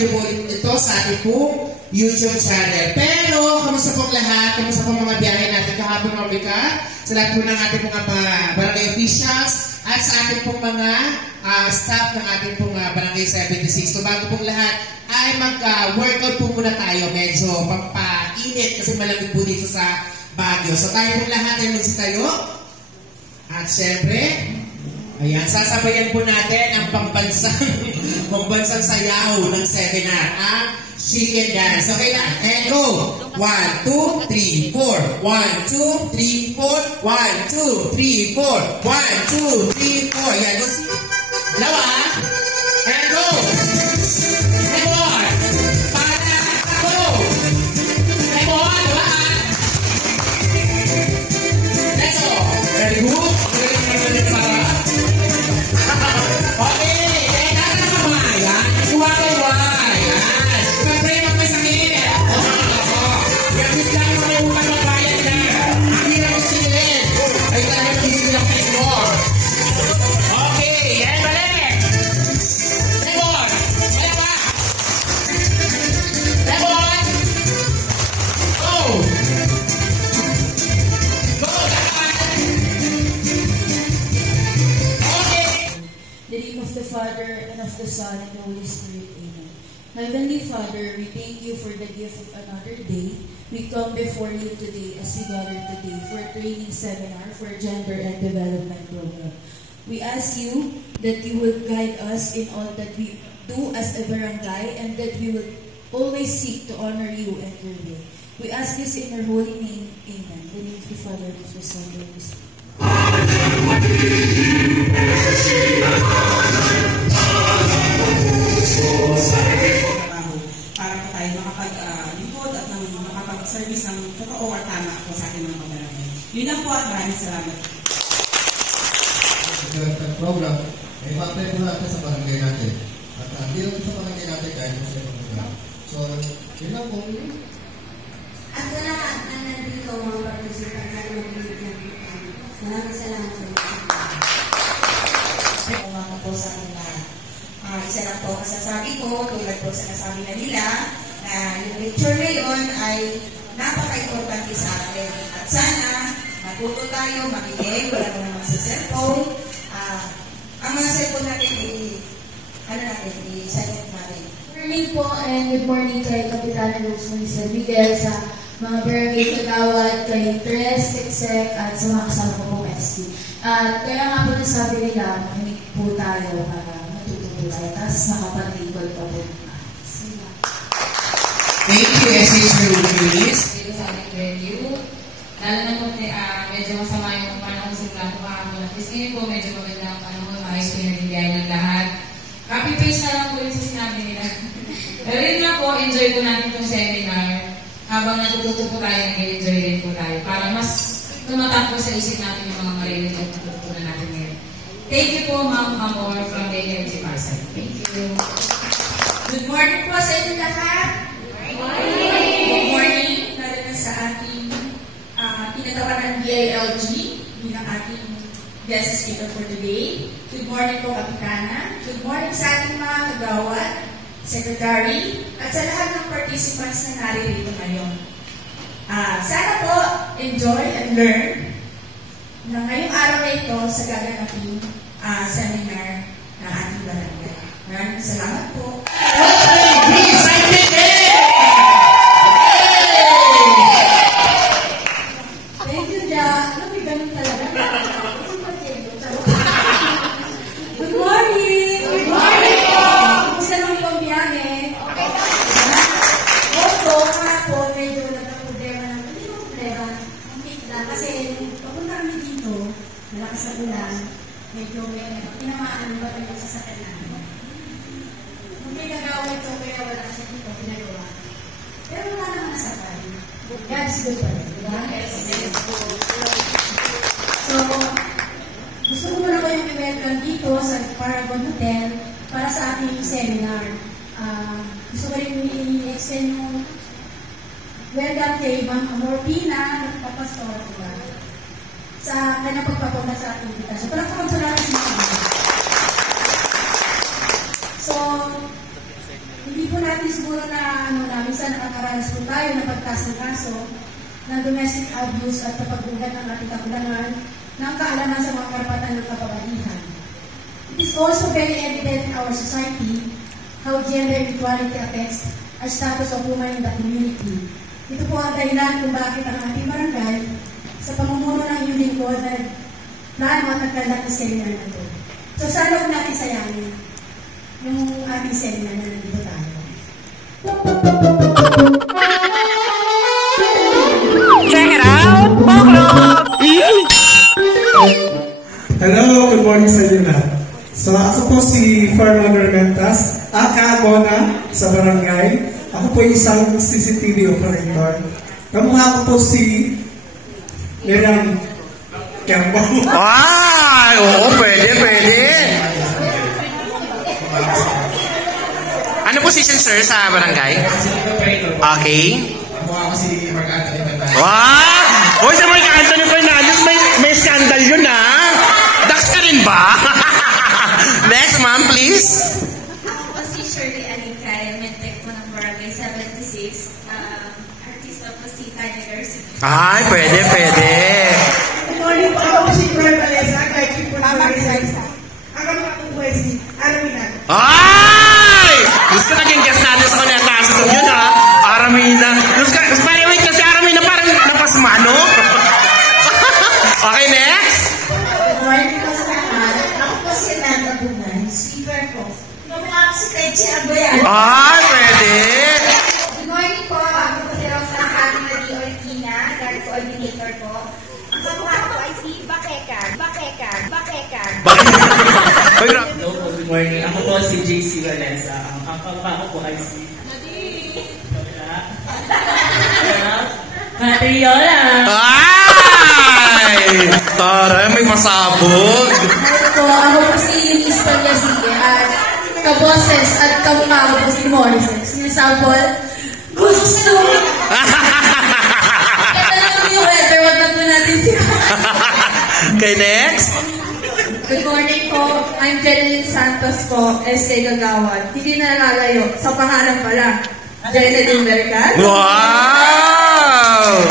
niyo po ito sa ating pong YouTube channel. Pero, kamusta pong lahat? Kamusta pong mga biyahe natin kahapon mga bikat? Sa lahat po ng ating mga barangay officials at sa ating pong mga staff ng ating pong barangay 76. So bago pong lahat ay mag-workout po muna tayo. Medyo pampainit kasi malamig po dito sa Baguio. So tayo pong lahat ay magsitayo. At syempre, ayan, sasabayan po natin ang pambansang sayaw ng seminar, ang chicken dance. Okay na? And go! 1, 2, 3, 4. 1, 2, 3, 4. 1, 2, 3, 4. 1, 2, 3, 4. Yan, go. Dalawa. And go! And more. Para, go! And more. Dalawa. Let's go. Very good. Okay, teka na naman. Yan, iwag-iwag. Yan. Siyempre, magmasakit. Yan, gusto lang yung mga utang ng bayan na. Ang hirap yung silid. Ay, talagang hindi lang kayo more. Okay, yan, balik. Lebon. Wala pa. Lebon. Go. Go, dapat. In the name of the Father, and of the Son, and the Holy Spirit. Amen. Heavenly Father, we thank you for the gift of another day. We come before you today as we gather today for a training seminar for Gender and Development Program. We ask you that you will guide us in all that we do as a barangay and that we will always seek to honor you and your will. We ask this in your holy name. Amen. In the name of the Father, and of the Son, and of the Holy Spirit. Para po tayo makapag-lingkod at makapag-service ng totoo at tama po sa ating mga barangay. Yun lang po at maraming salamat. Sa program, ay pa-apply po natin sa barangay natin. At hindi lang sa barangay natin kahit po sa program. So, yun lang po. At sa lahat na nandito mga participant na lumilip ng maraming salamat sa inyo. Mga po sa kanila. Isa lang po masasabi ko, tulad po sa nasabi na nila, na yung lecture na yun ay napaka-importante sa atin. At sana, matuto tayo, makinig, wala mo naman sa cellphone. Ang mga cellphone natin, i-silent natin. Good morning po and good morning kay Kapitana Rosemary San Miguel sa mga barangay kagawad, kay Tres, Exec, at sa mga kasama ko pong ST. At kaya nga po nasabi nila, makinig po tayo para matuto po tayo, tapos makapag-lingkod pa po. Thank you, SH Luis. Dito sa ating venue. Lalo na po, medyo masama yung panahon simula po kahapon. At least ngayon po, medyo magandang panahon, maayos po yung naging biyahe ng lahat. Copy-paste na lang po yung sinabi nila. Pero yun nga po, enjoy po natin itong seminar. Habang natututo po tayo, nag-enjoy din po tayo. Para mas tumatak po sa isip natin yung mga marinig at natutunan natin ngayon. Thank you po, Ma'am Amor from the Energy Pasay. Thank you. Good morning po sa inyo lahat. Good morning. Lalo sa ating tinatawanan ng DILG bilang ating guest speaker for today. Good morning po, Kapitana. Good morning sa ating mga kagawad, secretary, at sa lahat ng participants na naririto ngayon. Sana po enjoy and learn na ngayong araw na ito sa gaganapin seminar ng ating barangay. Maraming salamat po. Thank you, Ja. Alam mo, ganun talaga. Good morning! Good morning po! Kumusta naman po ang biyahe? Okay. Opo, kahapon, medyo nagka-problema ng hindi mo problema. Ang pitla. Kasi papunta kami dito, malakas sa ulan, medyo may pinamaan ba tayo sa sakit namin. Kung may nagawa ito, kaya wala siya dito, pinagawa. Pero wala naman nasakay. God's good pa rin, diba? Yes. So, gusto ko muna kayong i-welcome dito sa Paragon Hotel para sa ating seminar. Gusto ko rin i-extend yung welcome kay Ma'am Amorpina, nagpapastor, diba? Sa kanyang pagpapunta sa ating invitation. Parang kapagsulat si Ma'am. So, hindi po natin siguro na minsan nakakaranas po tayo na pagtaas ng kaso ng domestic abuse at kapag-ugat ng ating kakulangan ng kaalaman sa mga karapatan ng kababaihan. It is also very evident in our society how gender equality affects our status of women in the community. Ito po ang dahilan kung bakit ang ating barangay sa pamumuno ng iyong lingkod na plano at nagkandak ng seminar na ito. So sana huwag natin sayangin yung ating seminar na nandito tayo. Check it out! Poklog! Hello, good morning sa inyo lahat. So ako po si Farman Rementas, aka Bona sa barangay. Ako po isang CCTV operator. Kamukha ko po si Miriam Campbell. Ay! Oo, pwede. Ano position, sir, sa barangay? Okay. Ako si Mark Anthony Fernandez. Wow! Hoy, si Mark Anthony Fernandez, may scandal yun, ha? Dax ka rin ba? Next, ma'am, please. Ako po si Shirley Alicay, medtech po ng Barangay 76. Artista po si Tanya Garcia. Ay, pwede. Good morning po. Ako po si Flor Valesa, kahit po ng Barangay 76. Ang kamukha ko po si Aramina. Ay! Gusto naging guest natin sa kanya kaso yun, ha? Aramina. By the way, kasi Aramina parang napasmano. Okay, next. Good morning po sa lahat. Ako po si Nanda Bunay, sweeper po. Kamukha ko si Kaichi Abayan. Ay, pwede. Good morning po. Ako po si Rosa Marie Orquina, guard coordinator po. Ang kamukha ko ay si Bakekag. Hello po, good morning. Ako po si JC Valenza. Ang kamukha ko po ay si Catriola. Ay! Taray, may masabog. Ako po si Eunice Pagliasige at kaboses at kamukha ko po si Morris. Sinasabol, gusto. Kaya lang yung weather, wag na po natin siya. Okay, next. Good morning po. I'm Jeneline Santos po, SK Gagawad. Hindi na nalalayo. Sa pangalan pala, Jeneline Mercal. Wow!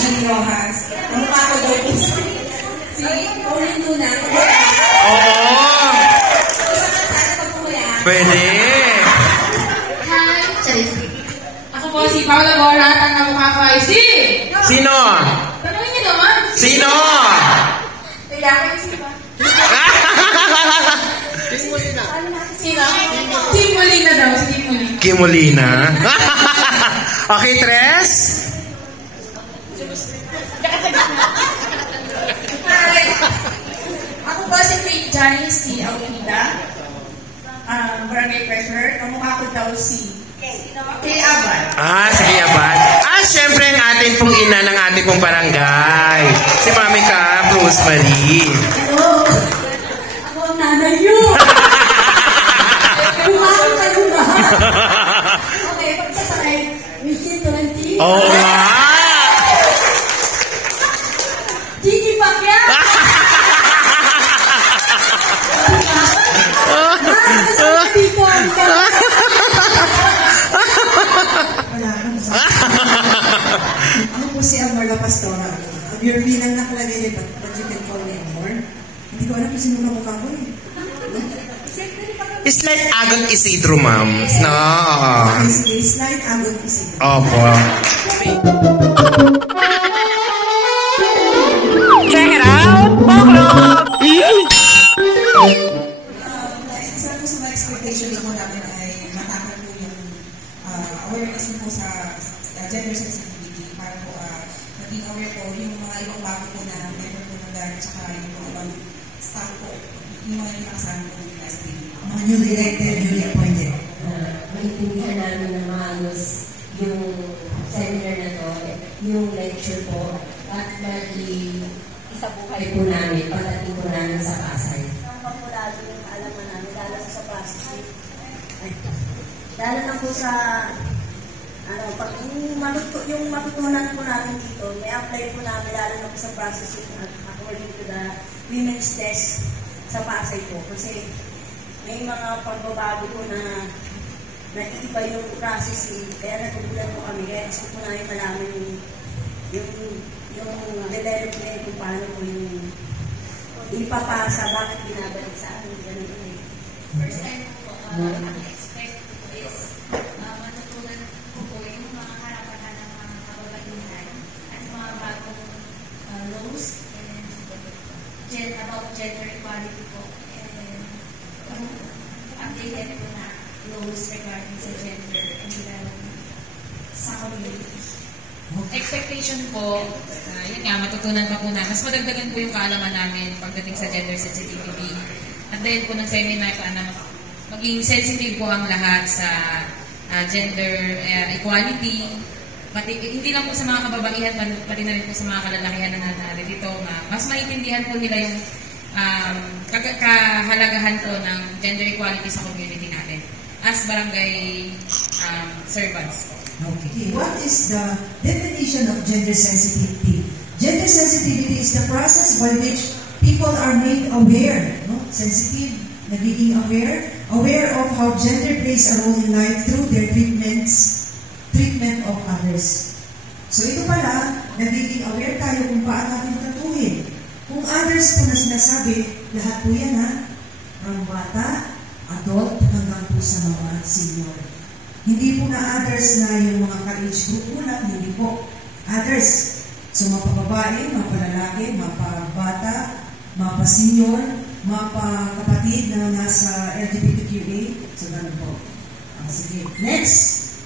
Jean Rojas. Kamukha ko daw po si Pauline Luna. Oo! Pwede. Hi, Chelsea. Ako po si Paula Bora at ang kamukha ko ay si... Sino? Tanungin niyo naman. Sino? Kailangan yung sipa. Sino? Kim Molina daw, si Kim Molina. Kim Molina. Okay, Tres? Hi. Ako po si Faith Janice T. Almeida, Barangay Treasurer. Kamukha ko daw si Kay Abad. Sige, Abad. Siyempre ang ating pong ina ng ating pong barangay. Si Mami Ka, Rosemary. Hello. Ako ang nanay niyo. Kumakain kayo ba? Okay, pagsasakay. Michi Tolentino. Oo nga! Gigi Pacquiao. Dito ang Ako po si Amorla Pastora. Your bilang nakalagay but you can call me Amor. Hindi ko alam kung sino na mukha ko eh. It's like Agon Isidro, ma'am. No. It's like Agon Isidro. Opo. Check it out! Poklog! Isa po sa mga expectations mo namin ay matakal po yung awareness po sa gender sensitivity para po maging aware po yung mga ibang bago po na member po ng GAR at yung mga ibang staff po, yung mga nakasama po ng STV. Mga newly elected, newly appointed. Maintindihan namin na maayos yung seminar na to, yung lecture po, at lagi isa po kayo po namin, pagdating po namin sa Pasay. Ang pamulado yung alaman namin, lalo sa processing. Lalo na po sa, pag yung matutunan po namin dito, may apply po namin lalo na po sa processing at according to the women's test sa sa Pasay po. Kasi may mga pagbabago po na nag-iiba yung processing. Kaya nagugulat po kami. Kaya gusto po namin malaman yung development kung paano po yung ipapasa, bakit binabalik sa amin. Ganun po. First time po, expect is matutunan ko po yung mga karapatan ng mga kababaihan at mga bagong laws and about gender equality po. And updated po na laws regarding sa gender and development sa community. Expectation po, yun nga, matutunan pa po na. Mas madagdagan po yung kaalaman namin pagdating sa gender sensitivity. At dahil po ng seminar, sana maging sensitive po ang lahat sa gender equality. Pati, hindi lang po sa mga kababaihan, pati na rin po sa mga kalalakihan na narito. Mas maintindihan po nila yung kahalagahan po ng gender equality sa community natin as barangay servants. Okay. What is the definition of gender sensitivity? Gender sensitivity is the process by which people are made aware, no? Sensitive, nagiging aware of how gender plays a role in life through their treatment of others. So ito pala, nagiging aware tayo kung paano natin tratuhin. Kung others po na sinasabi, lahat po yan ha, from bata, adult, hanggang po sa mga senior. Hindi po na others na yung mga ka-age group po na, hindi po. Others. So, mapababae, mapalalaki, mapabata, mapa-senior, mapa-kapatid na nasa LGBTQA. So, ganun po. Sige. Next.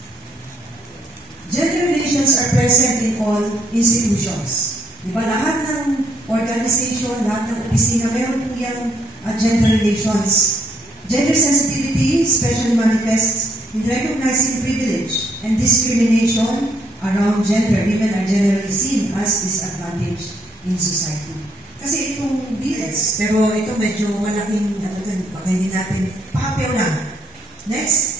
Gender relations are present in all institutions. Diba? Lahat ng organization, lahat ng opisina, meron po yung gender relations. Gender sensitivity especially manifests in recognizing privilege and discrimination around gender, even are generally seen as disadvantage in society. Kasi itong BS, pero ito medyo malaking, baka hindi natin papayaw na. Next.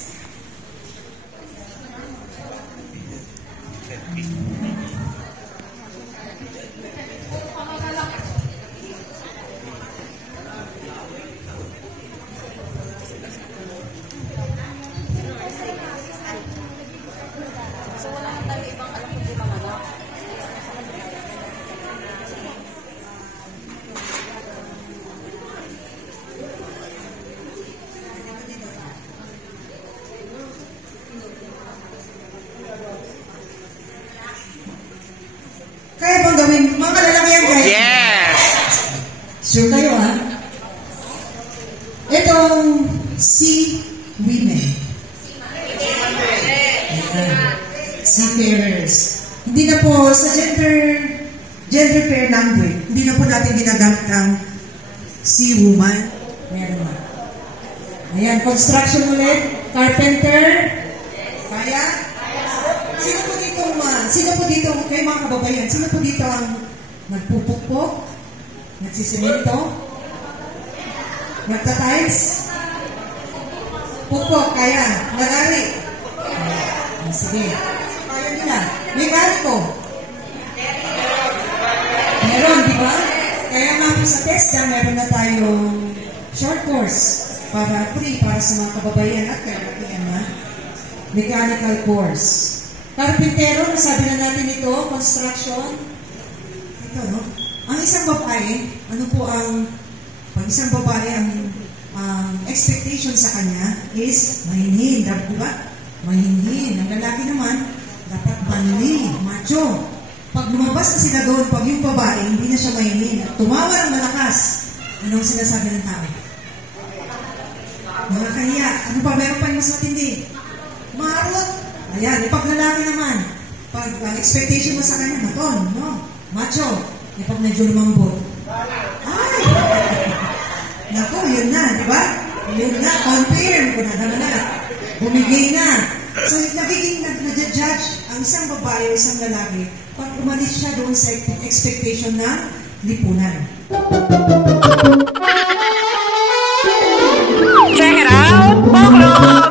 Kaya bang gawin, mga lalaki yan guys? Yes! Sure kayo ha? Itong women. Seafarers. Hindi na po sa gender fair language, hindi na po natin ginagamit ang woman. Meron na. Ayan, construction ulit. Carpenter. Kaya? Sino po dito, kayo mga kababayan, sino po dito ang nagpupukpok, nagsisimento, nagtatiles, pupok, kaya, nagari. Sige. Kaya nila. May gari ko. Meron, di ba? Kaya nga po sa TESDA, meron na tayong short course para free, para sa mga kababayan at kaya na mechanical course. Carpintero, nasabi na natin ito, construction. Ito, no? Ang isang babae, ano po pag isang babae, ang expectation sa kanya is mahinhin, di ba? Mahinhin. Ang lalaki naman, dapat manli, macho. Pag lumabas na sila doon, pag yung babae, hindi na siya mahinhin. Tumawa ng malakas. Anong sinasabi ng tao? Nakakahiya. Ano pa, meron pa yung mas matindi? Marot. Ayan, pag lalaki naman, pag ang expectation mo sa kanya, maton, no? Macho. Pag medyo lumambot. Ay! Naku, yun na, di ba? Yun na, confirm. Kunagano na. Bumigay na. So, nagiging nag-judge ang isang babae o isang lalaki pag umalis siya doon sa expectation ng lipunan. Check it out, Boklog!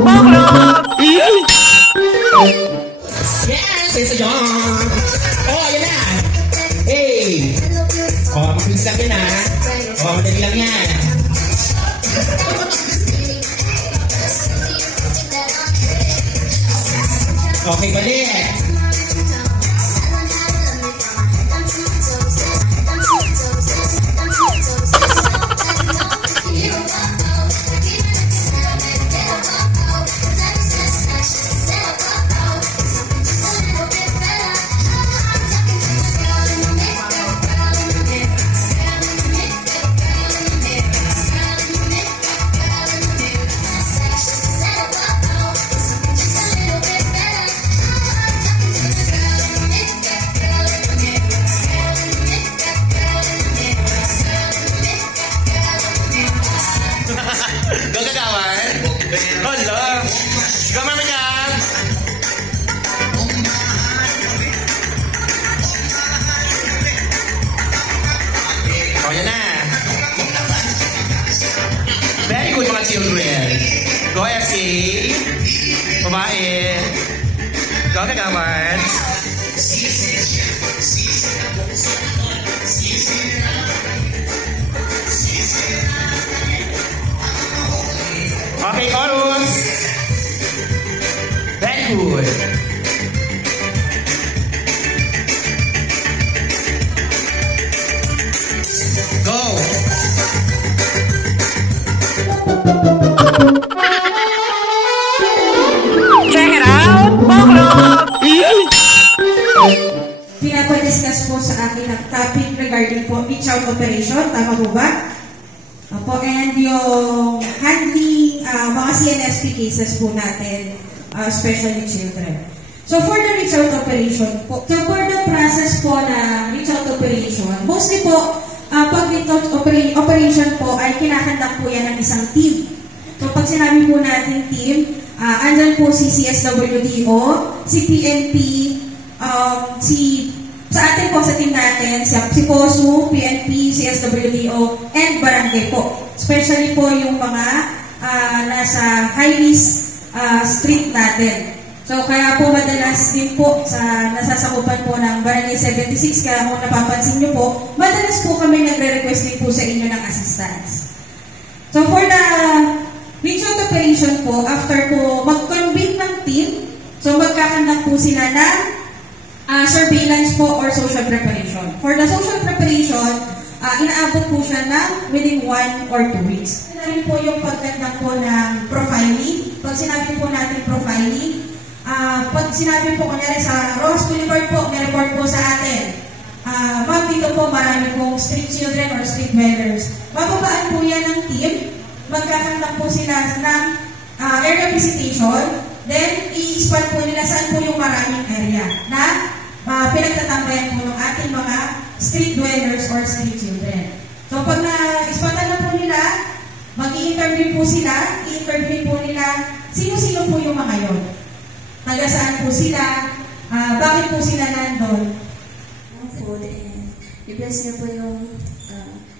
Baklog! Yes! Isa dyan! Oh, ayan na! Hey! Oh, makilis lang yun, ha? Oh, madali lang yan. Okay, balik! Gagagawan? Hala! Gamama niya! O, yan na! Very good mga children. Go, FC! Babae! Go, gagawan! Okay, chorus. Very good. Go. Check it out, Baklog! Pinapa-discuss po sa akin ang topic regarding po reach out operation. Tama po ba? Opo, and yung handling mga CNSP cases po natin, especially children. So for the reach out operation po, so for the process po na reach out operation, mostly po, pag reach out operation po ay kinakanta po yan ng isang team. So pag sinabi po natin team, andyan po si CSWDO, si PNP, sa atin po sa team natin, si POSU, PNP, CSWDO, and barangay po. Especially po yung mga nasa high-risk street natin. So kaya po madalas din po sa nasasakupan po ng Barangay 76, kaya kung napapansin nyo po, madalas po kami nagre-request din po sa inyo ng assistance. So for the reach out operation po, after po mag-convene ng team, so magkakandak po sila ng surveillance po or social preparation. For the social preparation, inaabot po siya ng within 1 or 2 weeks. Sinabi po yung pagkandak po ng profiling. Pag sinabi po natin profiling, pag sinabi po kunyari sa Ross Boulevard po, may report po sa atin. Ma'am, dito po marami pong street children or street dwellers. Bababaan po yan ng team. Magkakandak po sila ng area visitation. Then, i-spot po nila saan po yung maraming area na pinagtatambayan po ng ating mga street dwellers or street children. So, pag na-spotan na po nila, mag-i-interview po sila, i-interview po nila sino-sino po yung mga yon. Taga saan po sila, bakit po sila nandun. Food and i-bless niyo po yung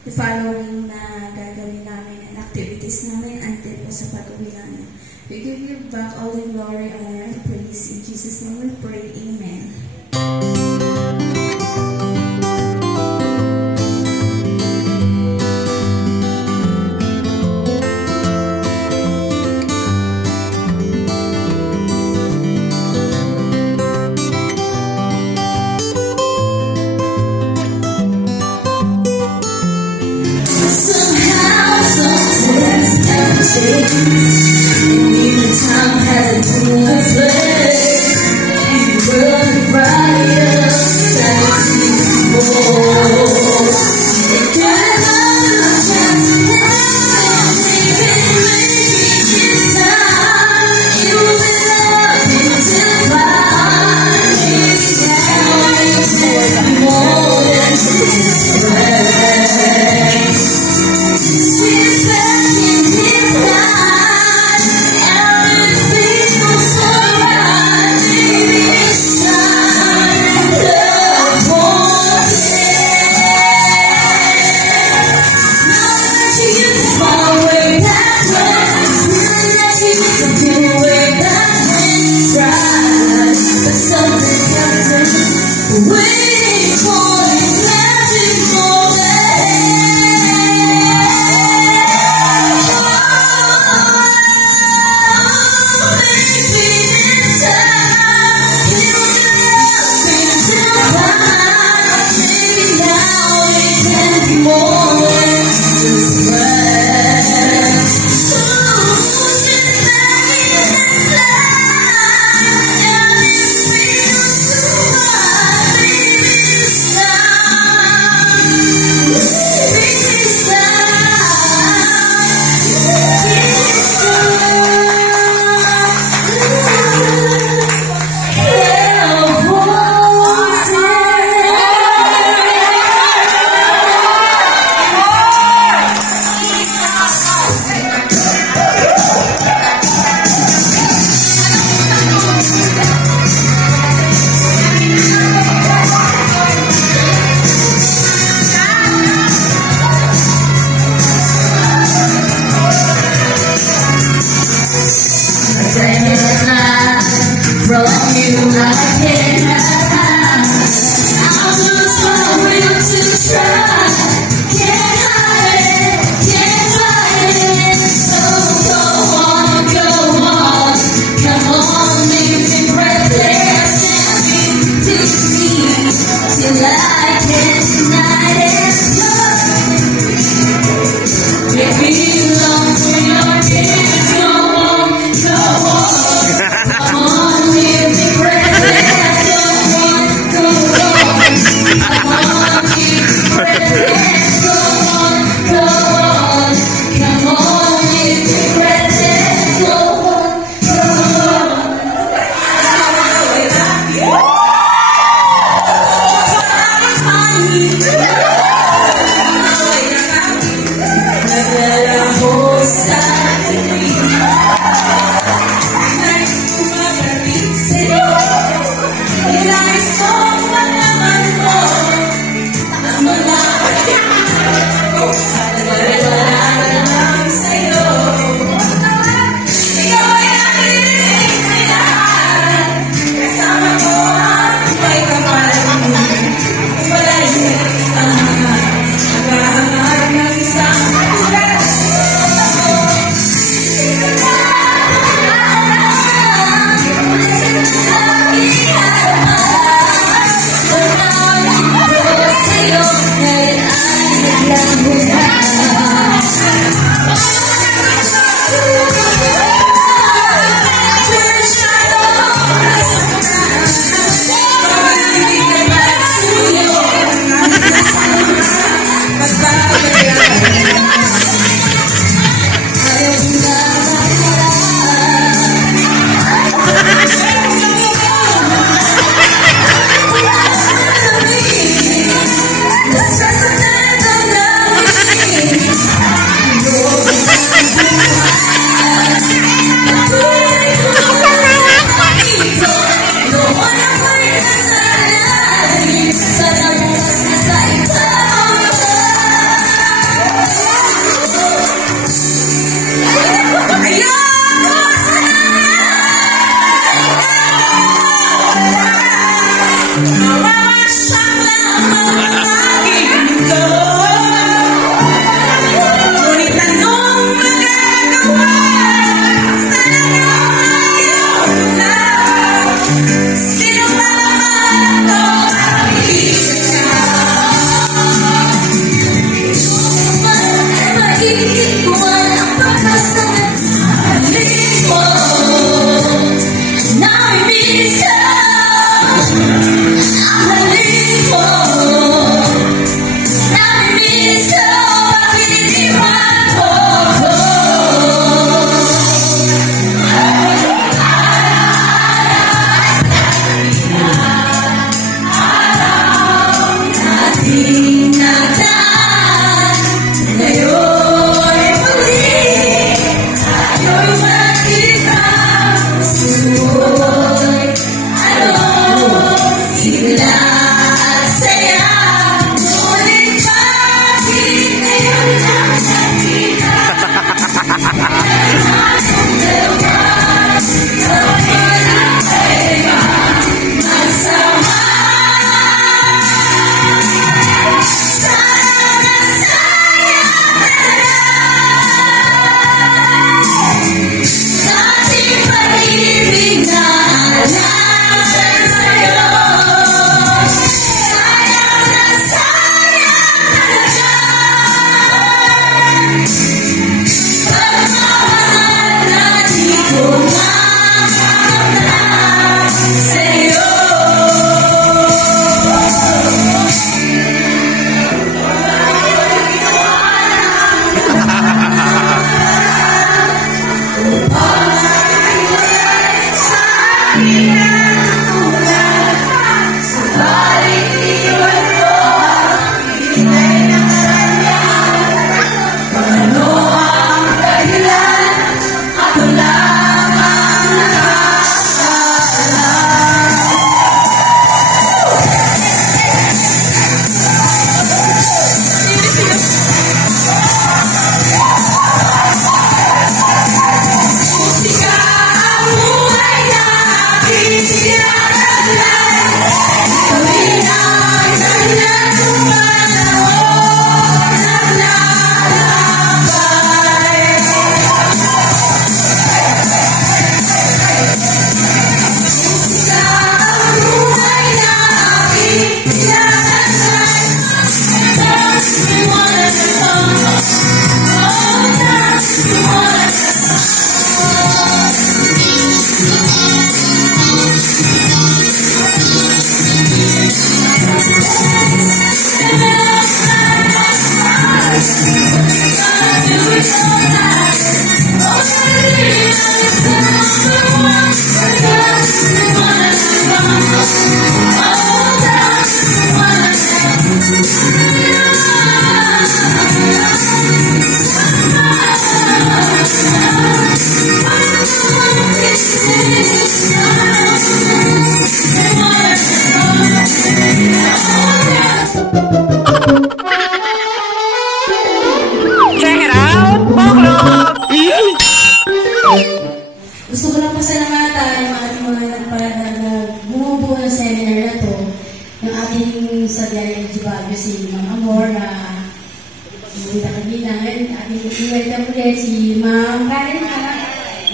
the following na gagawin namin and activities namin until po sa pag-uwi namin. We give you back all the glory, honor, and praise. In Jesus' name we pray. Amen. Somehow, something's never changed. Even time hasn't been a flame. You were right.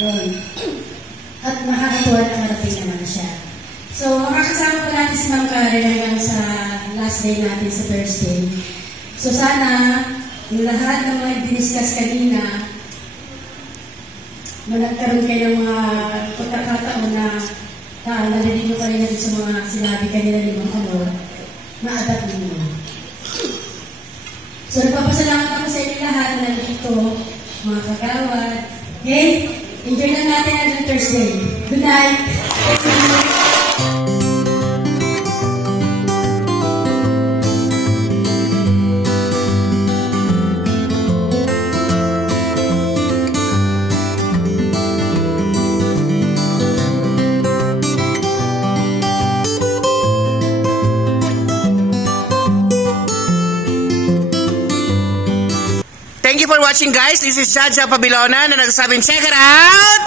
doon. At makakatuwa na marating naman siya. So, makakasama po natin si Ma'am Karen hanggang sa last day natin sa Thursday. So, sana yung lahat ng mga diniscuss kanina, nagkaroon kayo ng mga pagkakataon na narinig nyo kanina sa mga sinabi kanina ni Ma'am Amor, ma-adapt ninyo. So, nagpapasalamat ako sa inyo lahat na nandito, mga kagawad. Okay? Enjoy na natin ang Thursday. Good night! Thank you for watching, guys. This is Jaja Pabilona na nagsasabing, check it out!